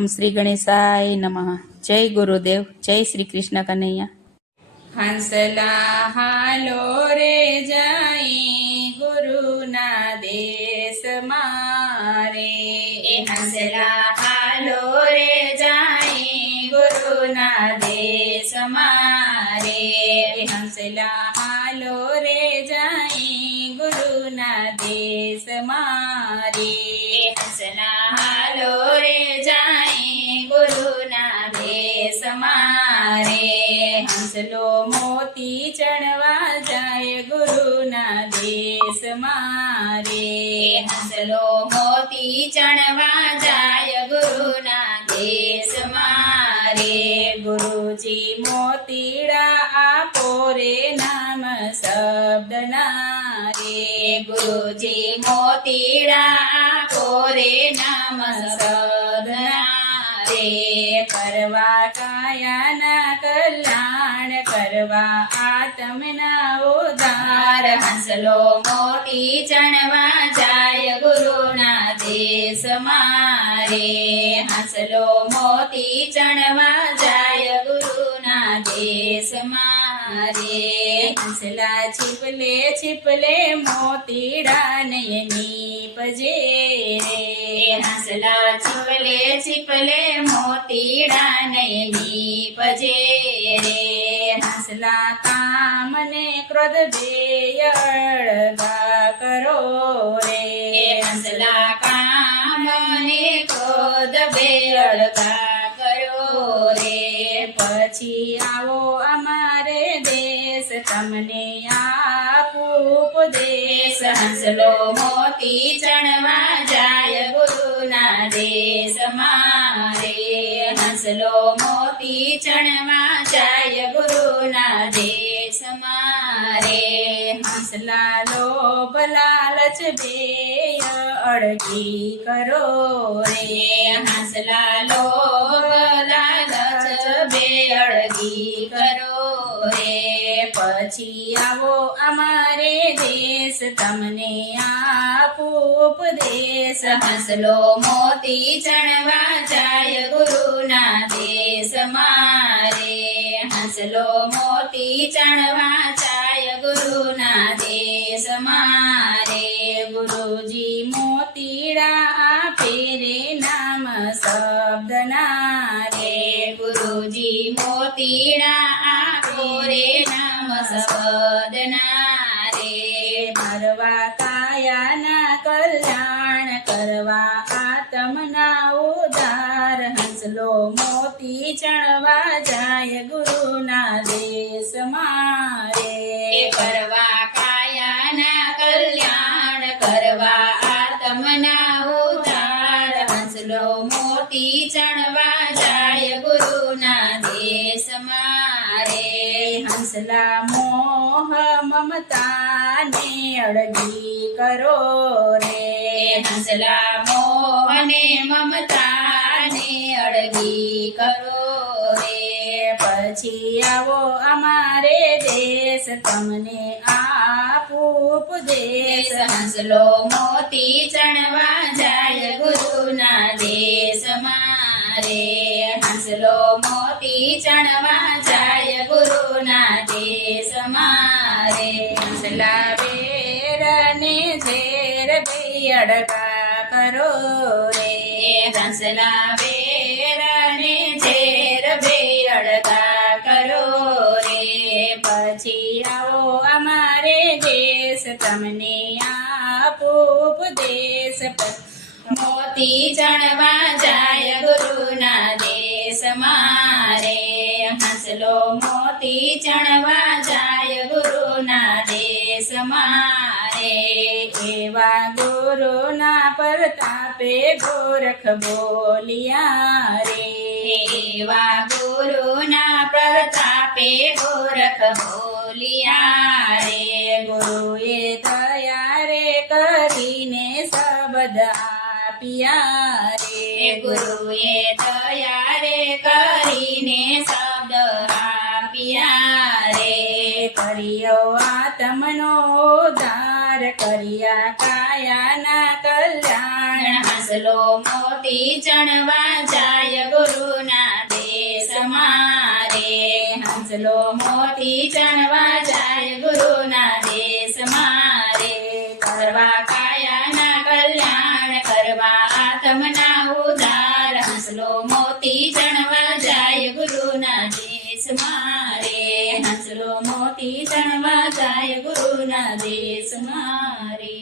ઓમ શ્રી ગણેશાય નમઃ. જય ગુરુદેવ. જય શ્રી કૃષ્ણ કનૈયા. હંસલા હાલો રે જાય ગુરુના દેશ મારે. હંસલા હાલો રે જાય ગુરુના દેશ મારે. હંસલા હાલો રે જાય ગુરુના દેશ મારે. હંસલા હાલો રે જાય ગુરુના દેશ મારે. હંસલો મોતી ચણવા જાય ગુરુના દેશ મારે. હંસલો મોતી ચણવા જાય ગુરુના દેશ મારે. ગુરુજી મોતીડા આપો રે નામ શબ્દના રે. ગુરુજી મોતીડા આપો રે નામ શબ્દના રે. કરવા કાયાના કલ્યાણ કરવા આત્મના ઉદ્ધાર. હંસલો મોતી ચણવા જાય ગુરુના દેશ મારે. હંસલો મોતી ચણવા જાય ગુરુના દેશ મારે. હંસલા છીપલે છીપલે મોતીડા નયની પજે રે. હંસલા છીપલે છીપલે મોતીડા નયની પજે રે. હંસલા કામ ને ક્રોધ બે અળગા કરો રે. હંસલા કામ ને ક્રોધ બે અળગા કરો રે. પછી આવો અમારે દેશ તમને આપું ઉપદેશ. હંસલો મોતી ચણવા જાય ગુરુના દેશ મારે. હંસલો મોતી ચણવા જાય ગુરુના દેશ મારે. હંસલા લોભ લાલચ બે અડગી કરો રે. હંસલા લોભ લાલચ બે અડગી કરો રે. પછી આવો અમારે દેશ તમને આપું ઉપદેશ. હંસલો મોતી ચણવા જાય ગુરુના દેશ મારે. હંસલો મોતી ચણવા જાય ગુરુના દેશ મારે. ગુરુજી મોતીડા આપે રે નામ શબ્દના રે. ગુરુજી મોતીડા આપો રે નામ શબ્દના રે. કરવા કાયાના કલ્યાણ કરવા આત્મના ઉદ્ધાર. હંસલો મોતી ચણવા જાય ગુરુના દેશ મારે. કરવા કાયાના કલ્યાણ કરવા આત્મના ઉદ્ધાર. હંસલો મોતી ચણવા જાય ગુરુના દેશ મારે. હંસલા મોહ મમતા ને અડગી કરો રે. હંસલા મોહને મમતાને અડગી કરો રે. પછી આવો અમારે દેશ તમને આપું ઉપદેશ. હંસલો મોતી ચણવા જાય ગુરુના દેશ મારે. હંસલો મોતી ચણવા જાય ગુરુના દેશ મારે. હંસલા વેર ને ઝેર બે અડગા કરો રે. હંસલા વેર ને ઝેર બે અડગા કરો રે. પછી આવો અમારે દેશ તમને આપું ઉપદેશ. મોતી ચણવા જાય ગુરુના દેશ મારે. હંસલો મોતી ચણવા જાય ગુરુના દેશ મારે. એવા ગુરુના પ્રતાપે ગોરખ બોલિયા રે. એવા ગુરુના પ્રતાપે ગોરખ બોલિયા રે. ગુરુએ દયા રે કરીને શબ્દ આપ્યા રે. ગુરુએ દયા રે કરીને શબ્દ આપ્યા રે. કર્યો આત્મનો ઉદ્ધાર કર્યા કાયાના કલ્યાણ. હંસલો મોતી ચણવા જાય ગુરુના દેશમાં રે હંસલો મોતી ચણવા જાય ગુરુના દેશમાં રે કરવા કાયાના કલ્યાણ કરવા આત્મના ઉદ્ધાર હંસલો મોતી ચણવા જાય ગુરુના દેશમાં રે હંસલો મોતી ચણવા જાય ગુરુના દેશમાં રે